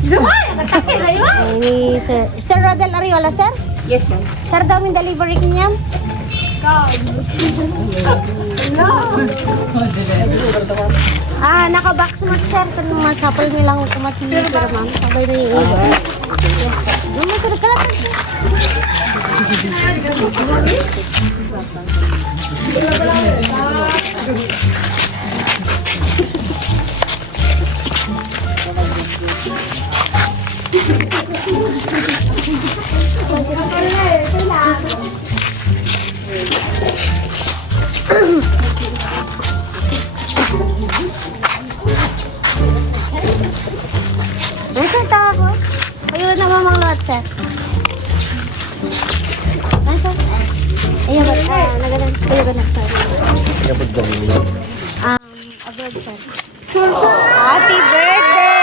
Ni Sir Rodel Ariola, sir? Yes, ma'am. Sir, daming delivery kinyam? Naka-box mo, sir. Kung masapal mo lang kumati. Pero, ma'am, sabay na yung iba. Yung masunod ka lang, sir. Nasaan tawa ko? Ayun na mamang lot, sir. Nasaan? Ayun ba? Nagalan. Ayun ba nagsari? Kapag dami Abroad, sir. Happy birthday!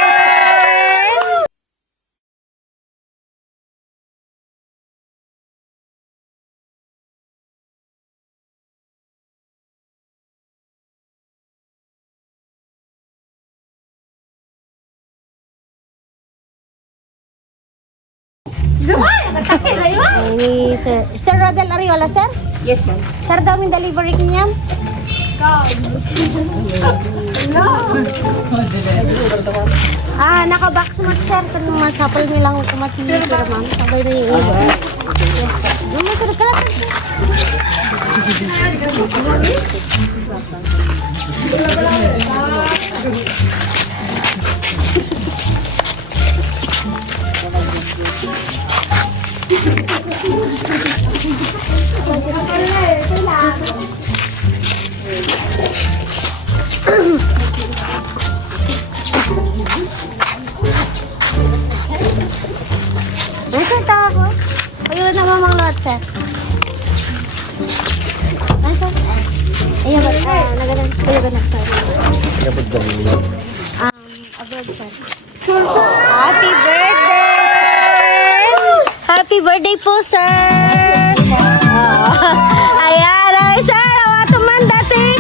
Ni Sir Rodel Ariola, sir? Yes, ma'am. Sir, daming delivery kinyam? Naka-box mo, sir. Kung masapal mo lang kumati. Pero, ma'am, sabay na yung iba. Yung masunod ka lang, sir. Nasaan tawa ko? Ayun na mamang lot, sir. Nasaan? Ayun ba? Nagalan. Ayun ba nagsari? Kapag dami Abroad, sir. Happy birthday! Happy birthday po, sir! Ayan, ay, sir, awatuman dati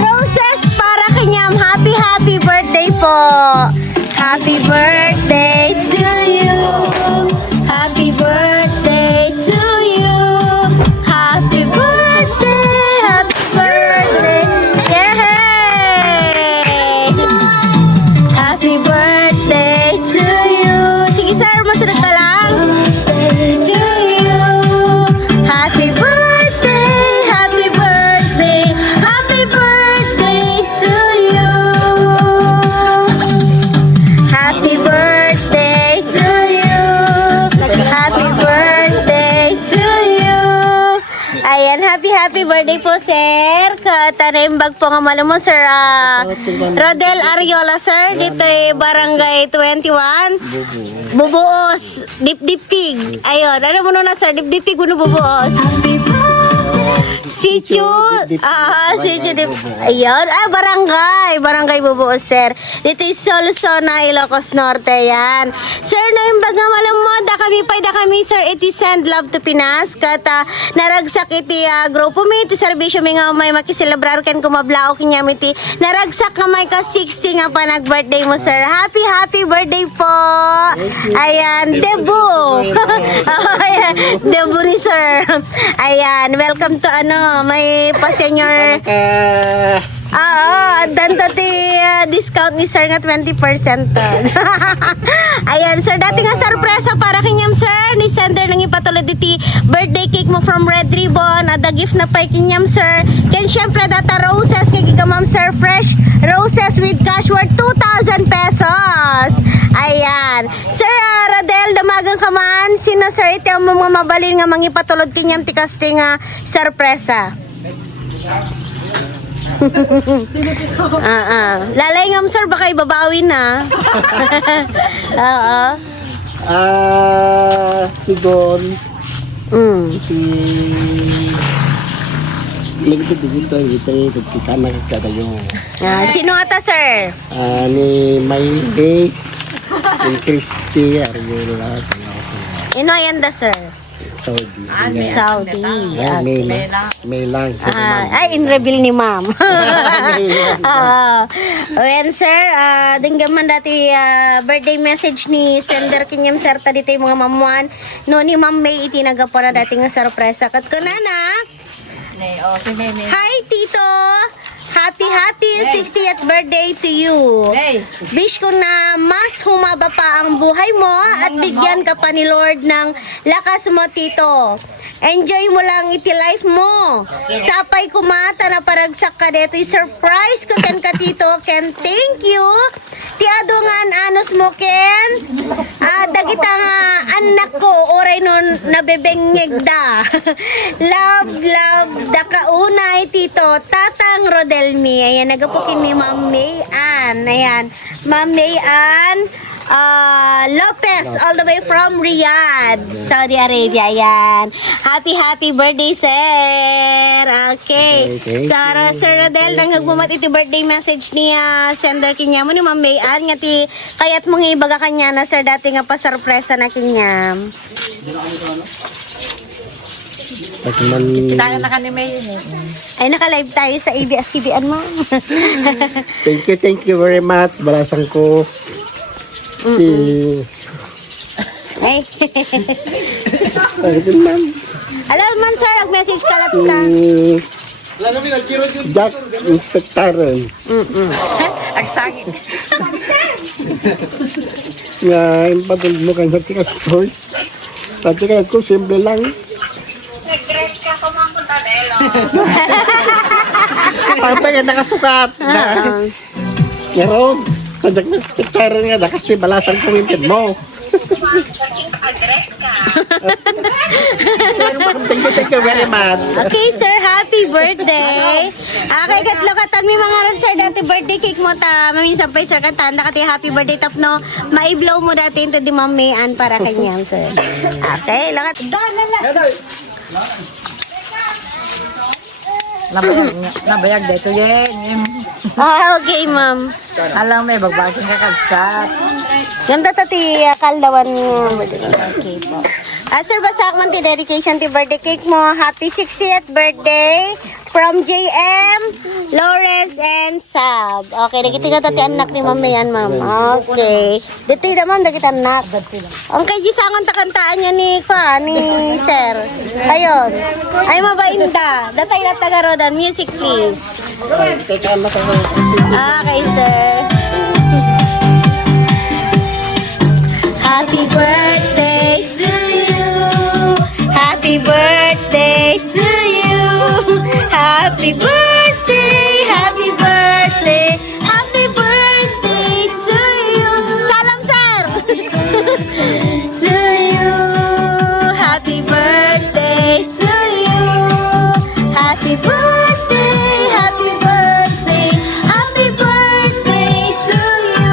roses para kanyam. Happy birthday po! Happy birthday to you! Happy birthday to you! Happy birthday! Happy birthday! Yay! Happy birthday to you! Sige, sir, masunod ka lang. To you! Happy birthday! Happy birthday! Happy birthday to you! Happy birthday to you! Happy birthday to you! Ayan, happy birthday po, sir. Katanimbag po nga malo mo, sir. Rodel Ariola, sir. Dito ay Barangay 21. Bubuos. Dip Pig. Ayun. Ano mo na, sir? Dip Pig. Ano bubuos? Sitio. Sitio Dip. Ayun. Barangay Bubuos, sir. Dito ay Solsona, Ilocos Norte. Yan. Sir, naimbag nga malo mo. Da kami, sir. Iti send love to Pinas. Kata naragsak iti grupo mi. Iti servisyo mi nga may makiselebrar ken kumablao kinyam iti. Naragsak ka may ka 60 nga pa nag-birthday mo, sir. Happy birthday po. Ayan, Debu. Ayan, Debu ni sir. Ayan, welcome to may pa-senior. Danto ti discount ni sir nga 20%. Ayan, sir, dati nga sorpresa para kinyam, sir. Ni sender nang ipatulad iti birthday cake mo from Red Ribbon. Ada gift na pay kinyam, sir. Ken syempre data roses kay ma'am, sir. Fresh roses with cash worth 2,000 pesos. Ayan. Sir Rodel, damagang ka man. Sino, sir, iti ang mga mabalin nga mangipatulad kinyam ti casting sorpresa. Lalay ngam, sir, baka ibabawi na. Oo. Sigon. Nagtutugito ito kita nakakatayo. Sino ata, sir? Ni Mayday, ni Christy, Ariola, Ino ayanda, sir? Saudi. Saudi. May lang. May lang. Ay, in-reveal ni ma'am. May lang. Ayan, sir. Dinggaman dati birthday message ni Sender Kinyam sir tadi tayo mga mamuan. No ni Ma'am May itinaga po na dati nga sorpresa. Kat ko na na. Hi, Tito. Happy 60th birthday to you. Wish ko na mas humaba pa ang buhay mo at bigyan ka pa ni Lord ng lakas mo, Tito. Enjoy mo lang iti life mo. Sapay kumata na paragsak ka dito. Surprise ko ken ka, Tito. Ken, thank you. Ti adungan anos mo, Ken. Dagita nga anak ko oray nun nabebengeg da. love da kaunay, Tito. Tatang Rodelmi. Ayan, nagapukin ni Ma'am May Ann. Ayan, Ma'am May Ann Lopez, all the way from Riyadh, Saudi Arabia. Ayan. Happy birthday, sir. Okay. Sir Rodel, nang nagbumat iti birthday message niya, sender kinya mo ni Ma'am May Ann, nga ti kayat mong ibaga kanya na, sir, dati nga pa sorpresa na kinyam. Kita na ka ni May. Ay, naka-live tayo sa ABS-CBN mo. Thank you very much. Balasang ko. Ay. Sorry man. Alam man, sir, nag-message ka lang ka. Jack, Inspector. Agsagi. Nga, impatul mo kayo sa tikastor. Tati kayo ko, simple lang. Papa nga nakasukat. Ngayon, Jack, Inspector nga, nakasti balasan kong impid mo. Thank you very much. Okay, sir, happy birthday. Kay katlo katan mi mga ron, sir, dati birthday cake mo ta. Maminsan pa, sir, katanda kati happy birthday tap no. Maiblow mo dati into di Ma'am May Ann para kanyang, sir. Okay, lakat. Nabayag dito yan. Okay, ma'am. Alam may bagbagin ka kabsat. Ganda tati kaldawan niyo. Okay po. Sir, basak man ti dedication ti birthday cake mo. Happy 60th birthday from JM, Lawrence, and Sab. Okay, dagiti ka tati anak ni Ma'am yan, ma'am. Okay. Dito naman, dagiti anak. Okay, gisangon takantaan niya ni Sir. Ayun. Ay, mabainda. Datay na tagarodan. Music, please. Okay, sir. Happy birthday to you. Happy birthday to you. Happy birthday, happy birthday, happy birthday to you. Salam, sir. To you. Happy birthday to you. Happy birthday, happy birthday, happy birthday to you.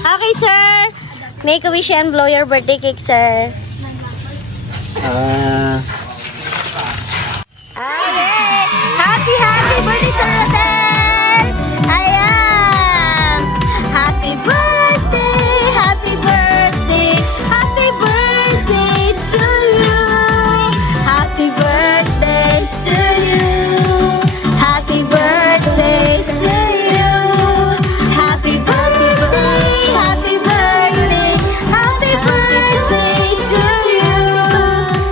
Okay, sir. Make a wish and blow your birthday cake, sir. Okay. Happy birthday, Sir Rodel! Ayan! Happy birthday! Happy birthday! Happy birthday to you! Happy birthday to you! Happy birthday to you! Happy birthday! Happy birthday! Happy birthday to you!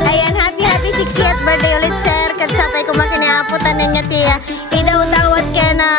Ayan, happy 60th birthday ulit, sir. Kasapay ko makiniaputan niya tiya. Idaw-dawat ka na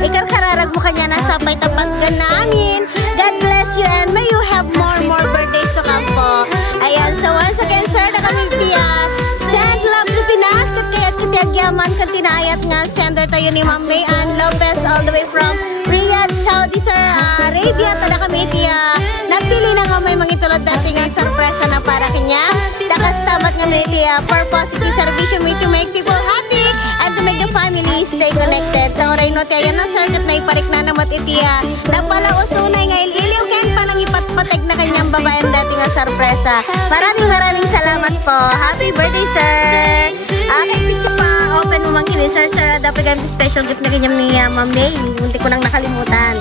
ikarkararag mo kanya na sapay tapat ka namin. God bless you and may you have more birthdays to come po. Ayan, so once again, sir, na kami tiya. Send love to Pinas. Kat kaya't katiagyaman kat tinayat nga sender tayo ni Ma'am May Ann Lopez all the way from Riyadh, Saudi, sir. Arabia, tala kami tiya. Napili na nga may mangitulad dati nga sorpresa na para kanya. Takas tamat nga may tiya. Purpose ti servisyo me to make people happy and to make the family stay connected. Sa oray no tiya na sir, kat na iparik na namat itiya. Napala usunay nga ililiw ken panang ipatpatag na kanyang babaeng dati nga sorpresa. Maraming salamat po. Happy birthday, sir. Okay, picture pa. Open mo mang kini, sir. Sir, dapat ganito special gift na kanyang ni Ma'am May. Munti ko nang nakalimutan.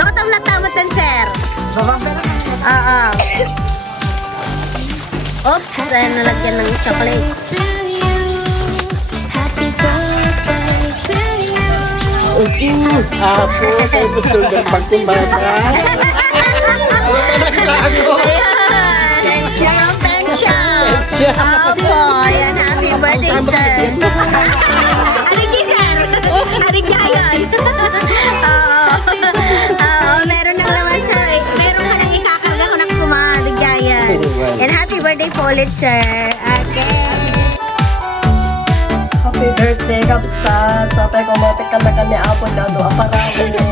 Lokatam na tamatan, sir. Babang pera. Oo. Oops, nalagyan ng chocolate. Apo, kay Busulder pagkumbasa. Ayan. Pensya. Opo, ayan. Happy birthday, sir. Sige, sir. Haligyayan. Oo, meron na naman, sir. Meron ka nang ikakarga ko ng kumaligyayan. And happy birthday po ulit, sir. Okay. Happy birthday, Kapsat. Sapay ko motik ka na kanya apon na doon. Aparami.